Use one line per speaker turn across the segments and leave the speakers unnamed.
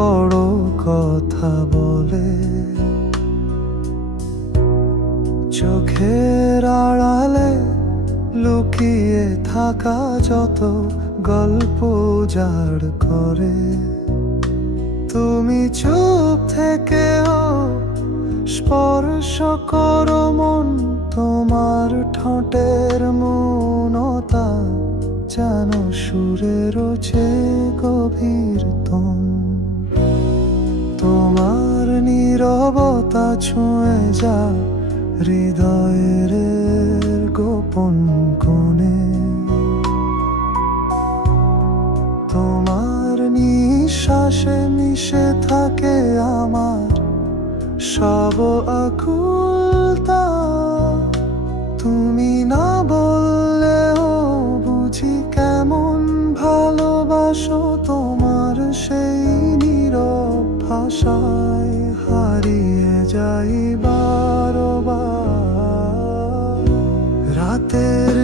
বড় কথা বলে। চোখের আড়ালে লুকিয়ে থাকা যত গল্প জাড় করে তুমি চুপ থেকেও স্পর্শ করো মন তোমার ঠোঁটের মনতা যেন সুরের নীরবতা ছুঁয়ে যা হৃদয়ের গোপন কোণে। তোমার নিঃশ্বাসে মিশে থাকে আমার সব আকুলতা। তুমি না বললেও বুঝি কেমন ভালোবাসো তোমার সেই নীরব হারিয়ে রাতের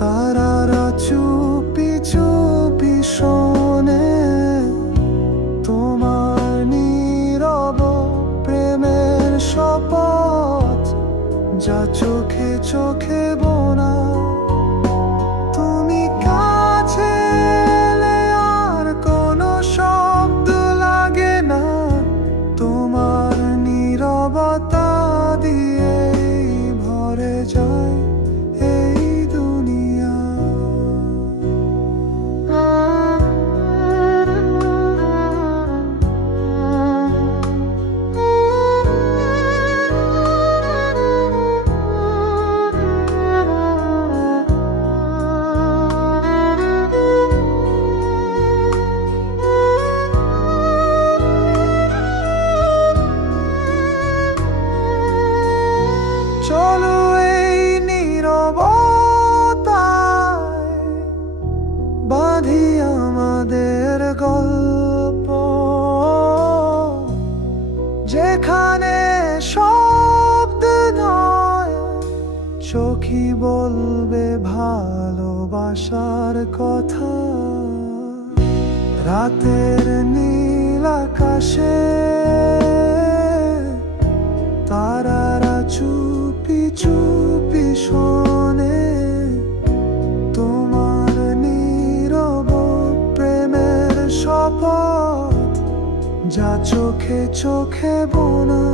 তারারা চুপি শোনে তোমার প্রেমের যা চোখে চোখে বোনা চোখই বলবে ভালোবাসার কথা? রাতের নীল আকাশে তারারা চুপি চুপি শোনে, তোমার নীরব প্রেমের শপথ যা চোখে চোখে বোনা।